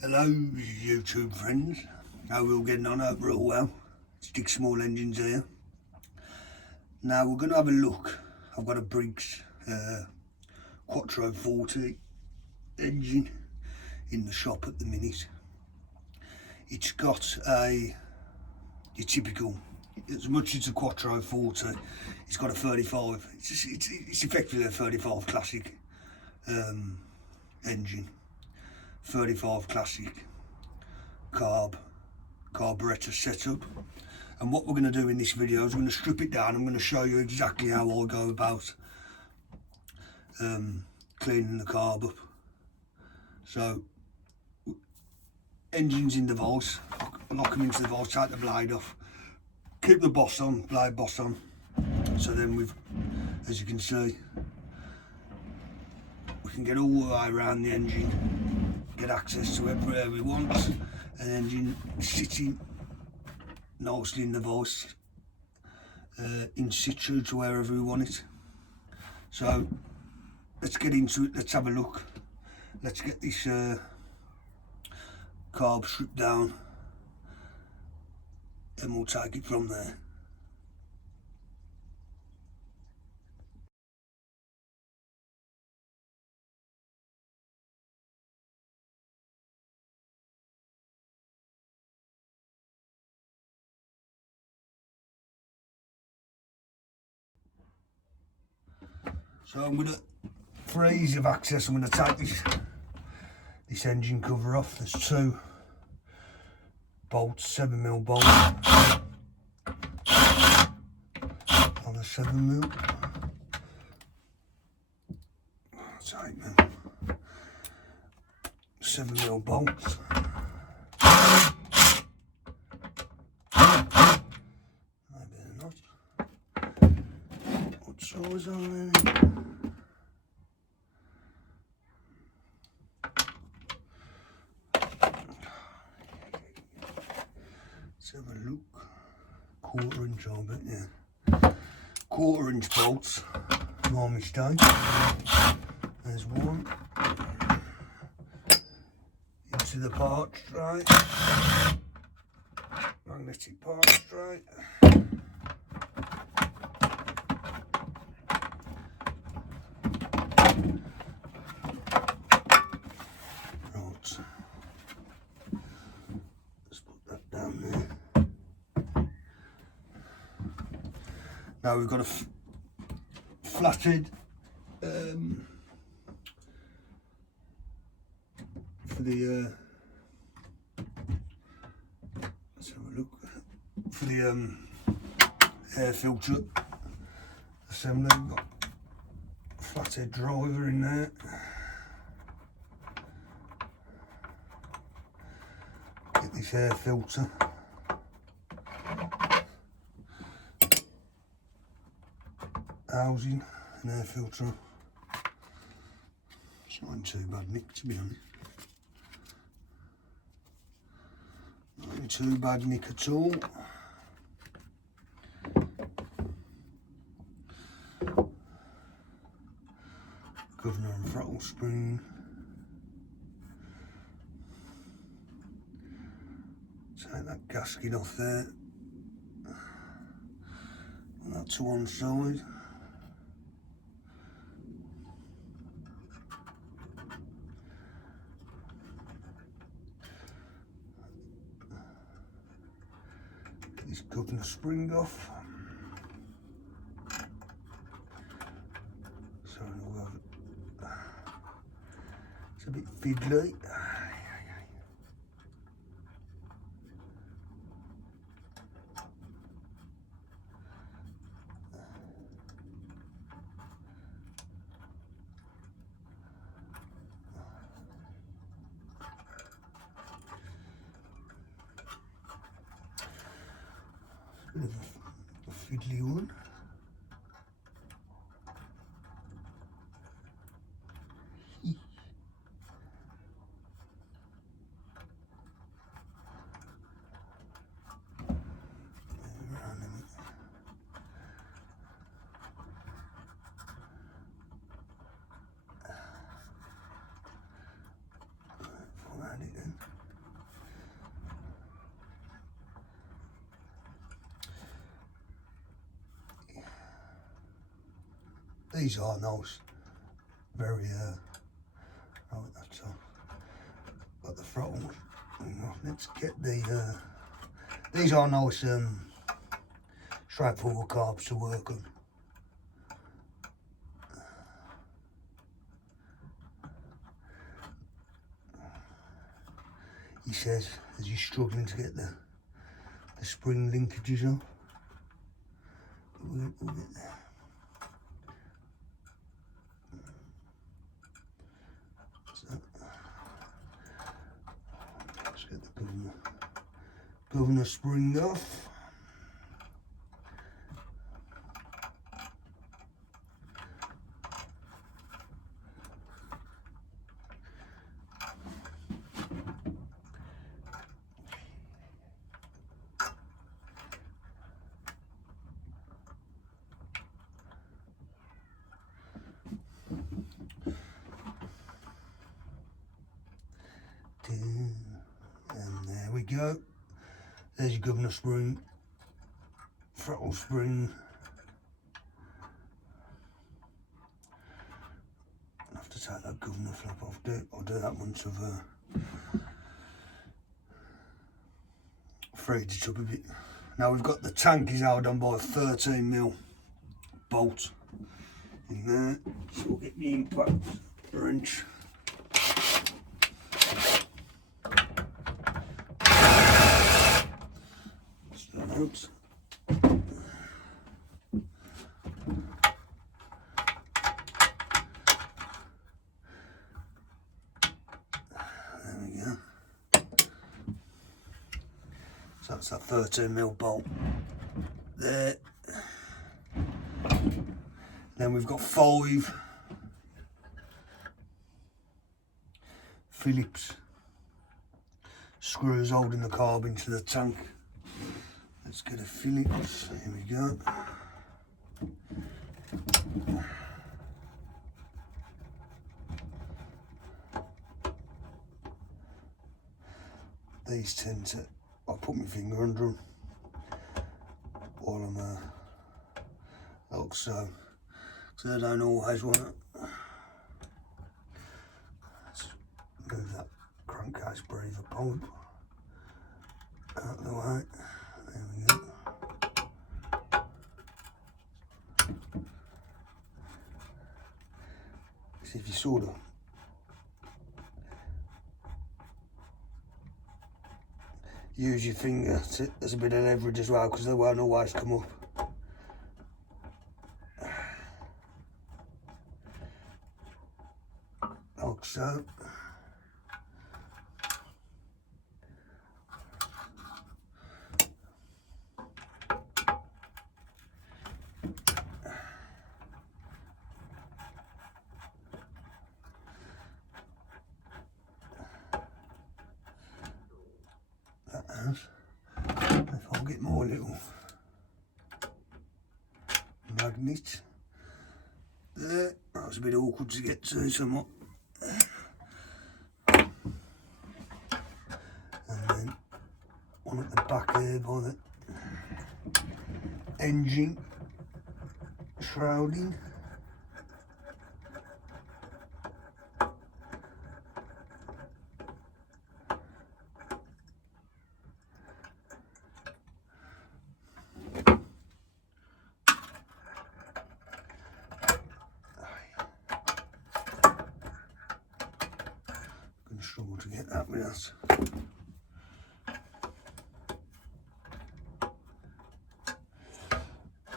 Hello YouTube friends, how are we all getting on? Hope we're all well. It's Dick Small Engines here. Now we're going to have a look. I've got a Briggs Quattro 40 engine in the shop at the minute. It's got your typical, as much as a Quattro 40, it's got a 35. It's effectively a 35 classic engine. 35 classic carburettor setup, and what we're going to do in this video is we're going to strip it down. I'm going to show you exactly how I go about cleaning the carb up. So engines in the vise, lock them into the vise, take the blade off, keep the blade boss on, so then we've, as you can see, we can get all the way around the engine, get access to everywhere we want, an engine sitting nicely in the vise, in situ to wherever we want it. So let's get into it, let's have a look, let's get this carb stripped down, and we'll take it from there. So I'm going to, for ease of access, I'm going to take this engine cover off. There's two bolts, 7mm bolts on a 7mm. That's 8mm. 7mm bolts. Maybe they're not. What size are they? Let's have a look. 1/4 inch, I bet, yeah. 1/4 inch bolts, my mistake. There's one. Into the part tray. Magnetic part tray. Right. Let's put that down there. Now we've got a flathead for the let's have a look, for the air filter assembly. We've got a flathead driver in there. Get this air filter. Housing and air filter. It's not in too bad nick, to be honest. Not in too bad nick at all. Governor and throttle spring. Take that gasket off there. And that to one side. This governor spring off. Sorry, it's a bit fiddly. Bit of a fiddly one. Add it in. These are nice, very oh, that's got the throttle. Let's get the these are nice straightforward carbs to work on. He says as he's struggling to get the spring linkages off. We'll get there. So, let's get the governor spring off. And there we go. There's your governor spring, throttle spring. I'll have to take that governor flap off. I'll do that once I've freed it up a bit. Now we've got the tank is held on by a 13mm bolt in there, so we'll get the impact wrench. Oops. There we go. So that's that 13mm bolt there. Then we've got 5 Phillips screws holding the carb into the tank. Let's get a Phillips, here we go. These tend to, I'll put my finger under them while I'm like so, because I don't always want to. Let's move that crankcase breather pump out of the way. There we go. See if you sort of use your finger, there's a bit of leverage as well because they won't always come up. Like so. If I'll get my little magnet there, that was a bit awkward to get to somewhat. And then one at the back there by the engine shrouding. Struggle to get that without.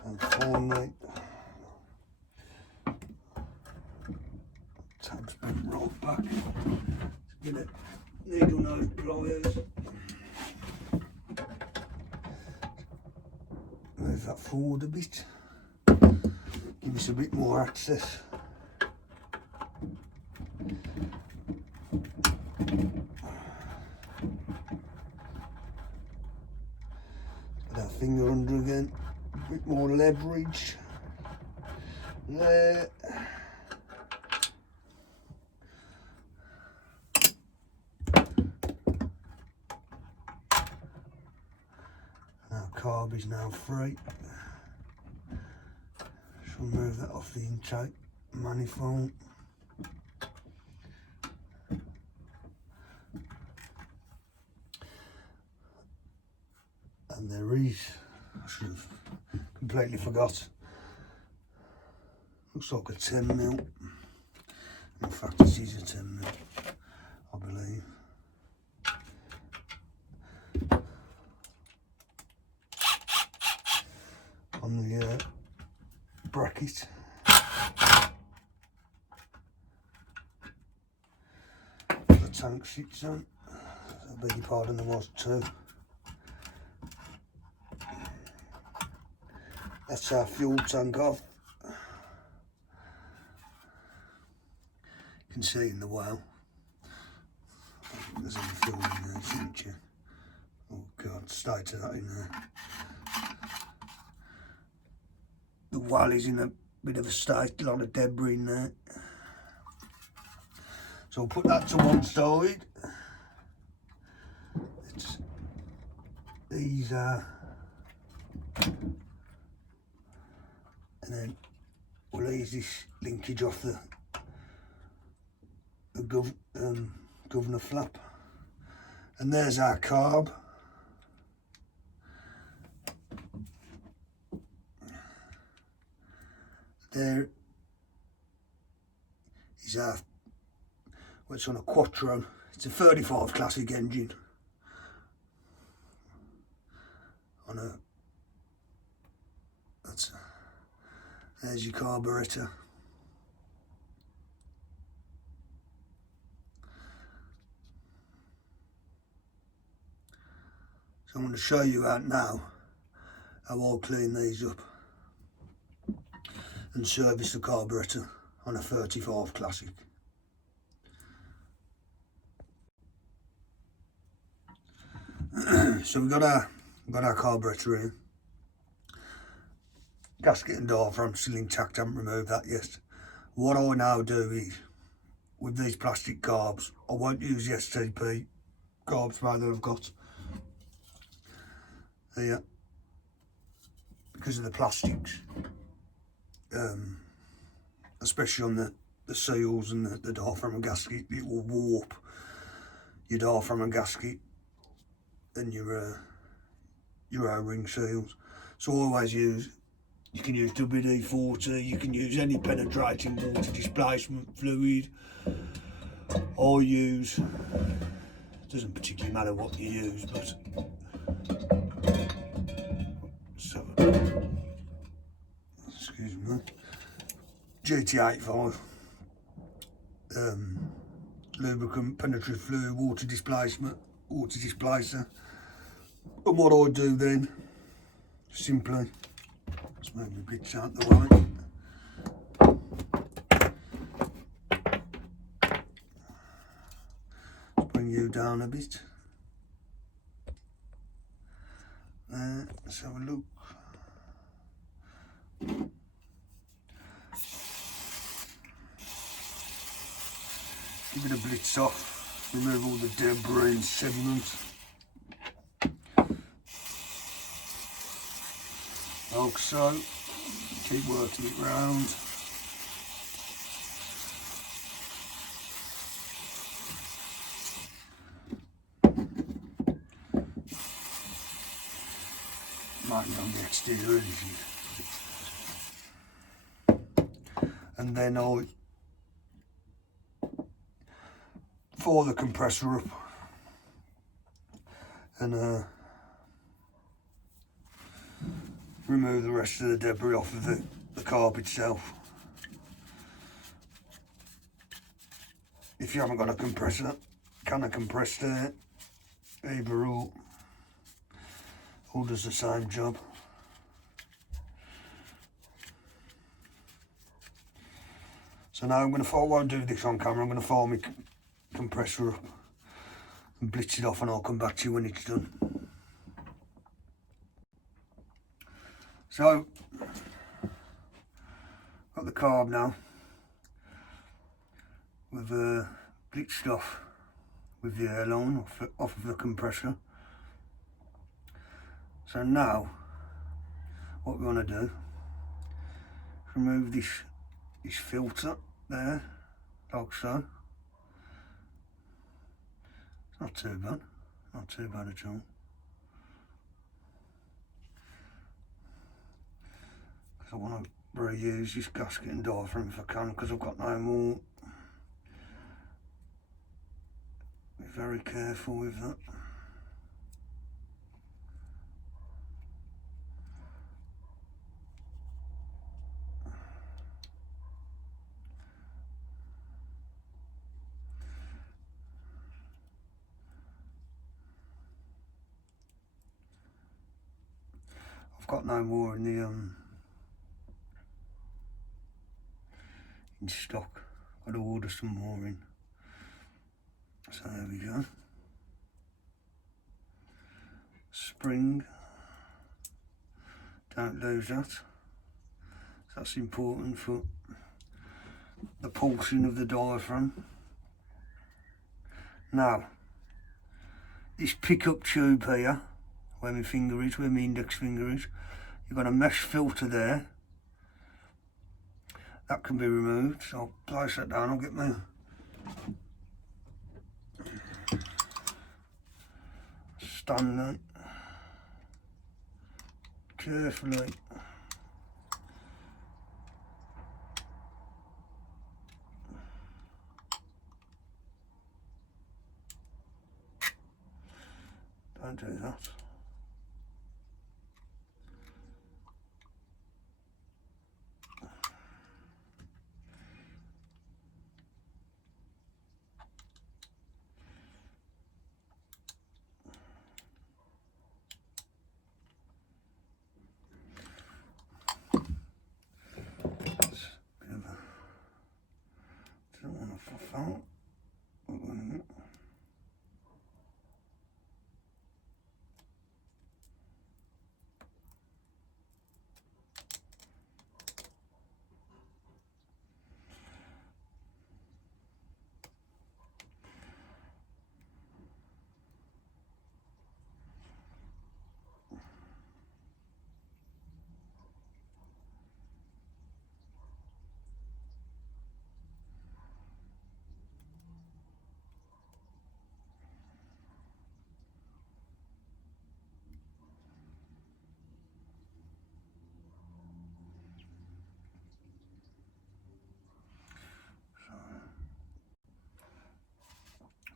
And finally, tab's been rolled back. Let's get it. Needle nose pliers. Move that forward a bit. Give us a bit more access. Get our finger under again, a bit more leverage there. Our carb is now free. remove that off the intake manifold. And there is, I should have completely forgot, looks like a 10mm. In fact, this is a 10mm, I believe. On the bracket. The tank sits on. I beg your pardon, there was two. That's our fuel tank off. You can see in the well. There's any fuel in there, shouldn't you? Oh God, stay to that in there. The well is in a bit of a state, a lot of debris in there. So we'll put that to one side. These are, and then we'll ease this linkage off the governor flap. And there's our carb. There is our, well, it's on a Quattro. It's a 35 classic engine on a, there's your carburettor. So I'm going to show you out now how I'll clean these up and service the carburettor on a 35 classic. So we've got our carburettor in. Gasket and diaphragm still intact, haven't removed that yet. What I now do is, with these plastic carbs, I won't use the STP carb spray that I've got here because of the plastics, especially on the seals and the diaphragm and gasket. It will warp your diaphragm and gasket and your O-ring seals. So I always use, you can use WD-40, you can use any penetrating water displacement fluid. I use, it doesn't particularly matter what you use, but so, excuse me, GT85 lubricant, penetrating fluid, water displacer. And what I do then, simply, let's move the bits out the way. Let's bring you down a bit. Let's have a look. Give it a blitz off, remove all the debris and sediment. Like so, keep working it round. Mainly on the exterior engine. And then I fire the compressor up and remove the rest of the debris off of the carb itself. If you haven't got a compressor, can a compressed air, either or does the same job. So now I'm going to fire, I won't do this on camera, I'm going to fire my compressor up and blitz it off, and I'll come back to you when it's done. So, got the carb now. We've blitzed off with the airline off of the compressor. So now, what we want to do, remove this filter there, like so. Not too bad, not too bad at all. I want to reuse this gasket and diaphragm if I can, because I've got no more. Be very careful with that. I've got no more in the in stock. Got to order some more in. So there we go. Spring. Don't lose that. That's important for the pulsing of the diaphragm. Now, this pickup tube here, where my finger is, where my index finger is, you've got a mesh filter there. That can be removed, so I'll place that down. I'll get my stand there. Carefully. Don't do that. Don't want to fluff out.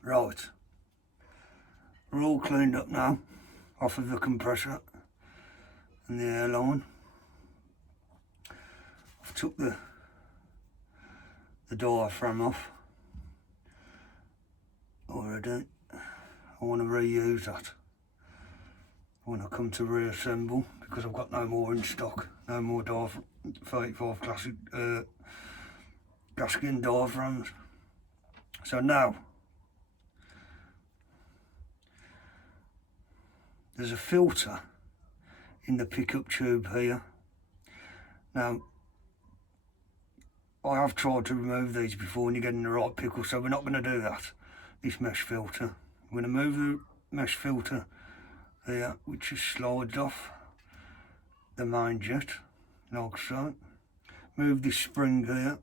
Right, we're all cleaned up now, off of the compressor and the airline. I've took the diaphragm off already. I want to reuse that when I come to reassemble, because I've got no more in stock, no more 35 classic gasket and diaphragms. So now, there's a filter in the pickup tube here. Now, I have tried to remove these before and you're getting the right pickle, so we're not going to do that, this mesh filter. I'm going to move the mesh filter here, which just slides off the main jet, like so. Move this spring here.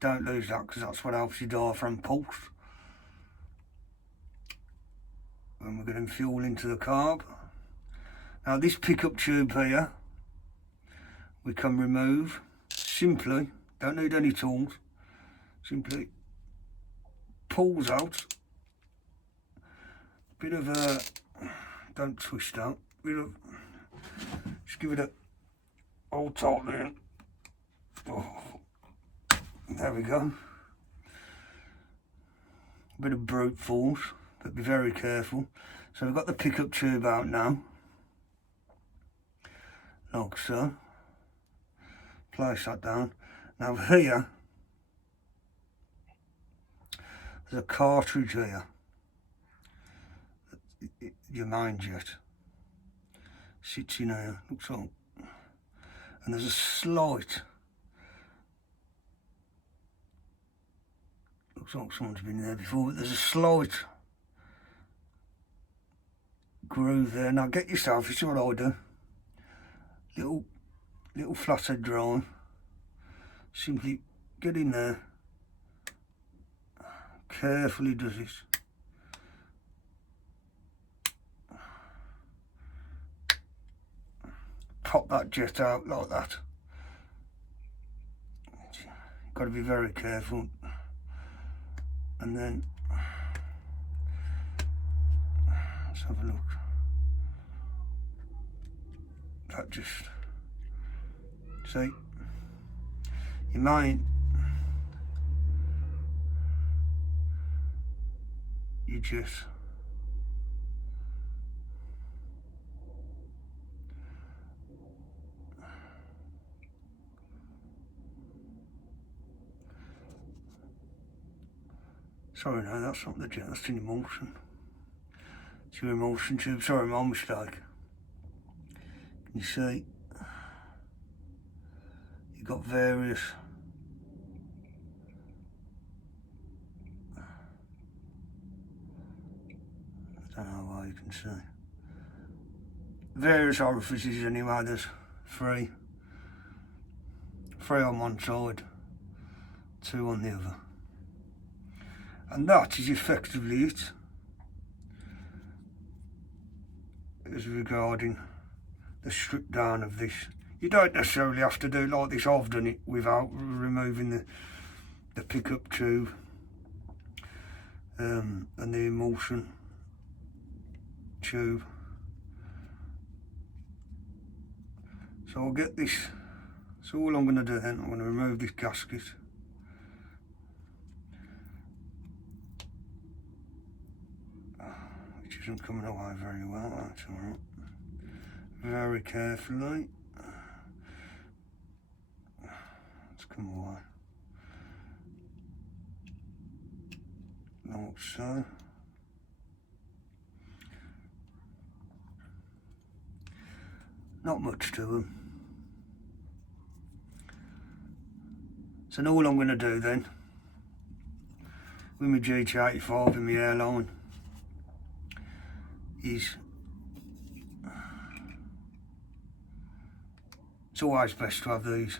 Don't lose that, because that's what helps your diaphragm pulse. And we're getting fuel into the carb. Now this pickup tube here, we can remove simply, don't need any tools, simply pulls out, bit of a, don't twist out, bit of, just give it a hold tight there. Oh, there we go. A bit of brute force, but be very careful. So we've got the pickup tube out now, like so. Place that down. Now here, there's a cartridge here, your main jet sits in here, looks like, and there's a slight, looks like someone's been there before, but there's a slight groove there. Now get yourself, this is what I do, little flathead drive, simply get in there, carefully does it. Pop that jet out like that. Got to be very careful. And then let's have a look. That just, see, you might, you just, sorry, no, that's not the jet, that's an emulsion. It's your emulsion tube, sorry, my mistake. Can you see? You've got various, I don't know why you can see. Various orifices anyway, there's three. Three on one side, two on the other. And that is effectively it as regarding the strip down of this. You don't necessarily have to do it like this. I've done it without removing the pickup tube and the emulsion tube. So I'll get this. So all I'm going to do then, I'm going to remove this gasket. Which isn't coming away very well, that's alright. Very carefully. Let's come away. Like so. Not much to them. So now all I'm going to do then, with my GT85 and my airline, is it's always best to have these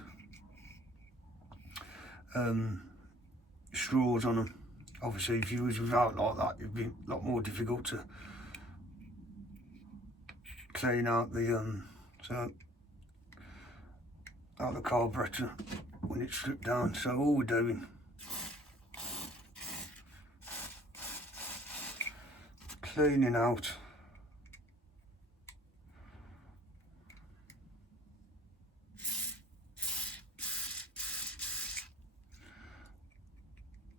straws on them. Obviously if you was without like that, it'd be a lot more difficult to clean out the out the carburettor when it's stripped down. So all we're doing, cleaning out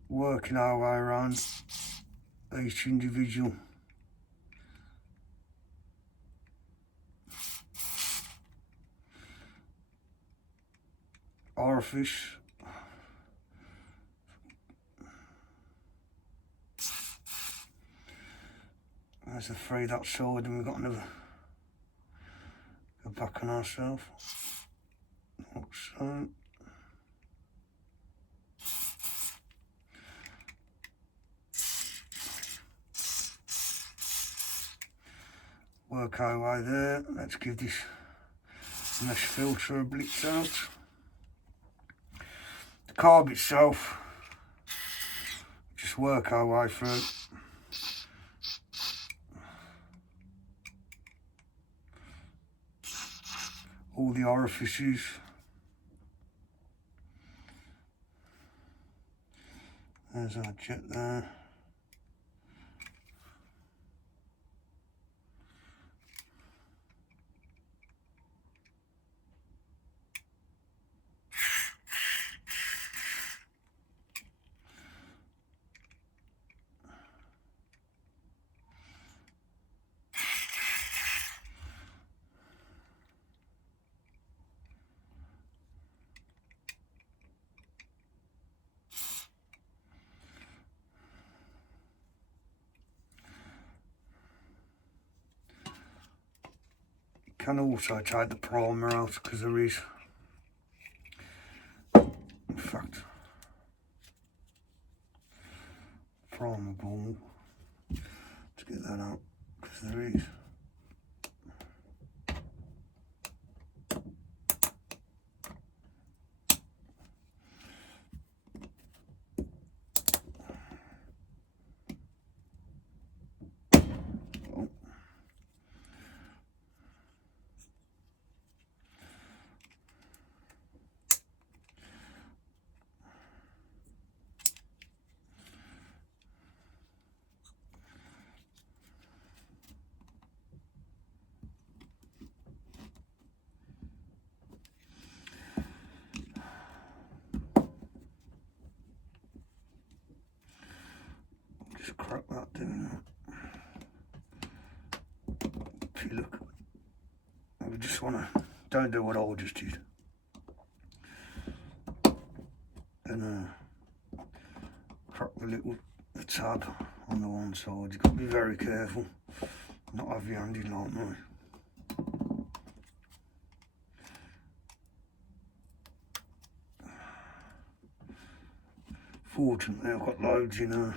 working our way around each individual orifice. There's the three that side, and we've got another. Go back on ourselves. Like so. Work our way there. Let's give this mesh filter a blitz out. The carb itself, just work our way through. All the orifices. There's our jet there. Can also take the primer out because there is, in fact, primer ball. Let's get that out because there is. just crack that doing that. If you look, we just want to, don't do what I just did. And crack the tab on the one side. You've got to be very careful, not heavy-handed like me. Fortunately, I've got loads in there.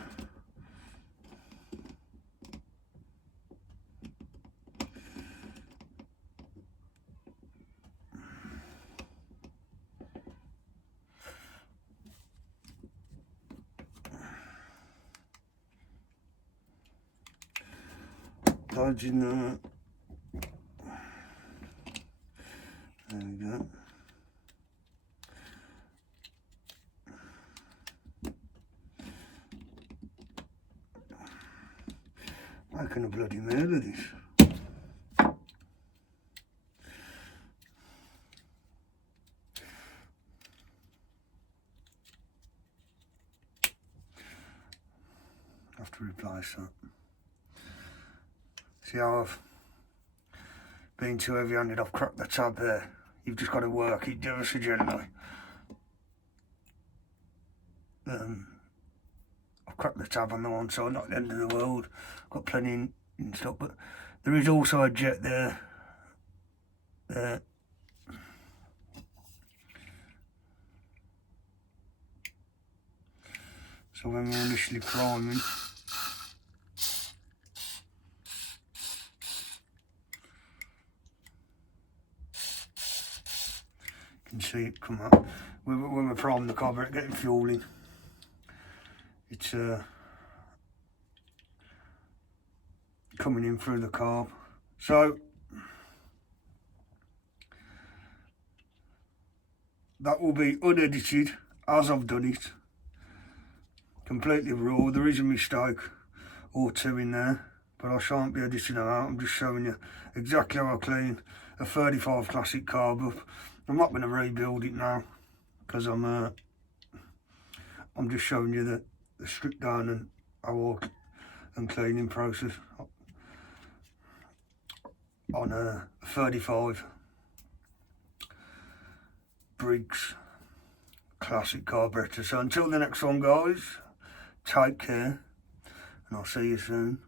Loads in there. There we go. Making a bloody meal of this. Have to replace that. See how I've been too heavy-handed, I've cracked the tab there. You've just got to work it ever so gently. I've cracked the tab on the one side, not the end of the world. Got plenty in stock, but there is also a jet there. So when we're initially priming, you can see it come up. When we're priming the carburettor, getting fuel in, it's coming in through the carb. So that will be unedited as I've done it, completely raw. There is a mistake or two in there, but I shan't be editing them out. I'm just showing you exactly how I clean a 35 classic carb up. I'm not going to rebuild it now because I'm just showing you the strip down and how and cleaning process on a 35 Briggs classic carburettor. So until the next one, guys, take care and I'll see you soon.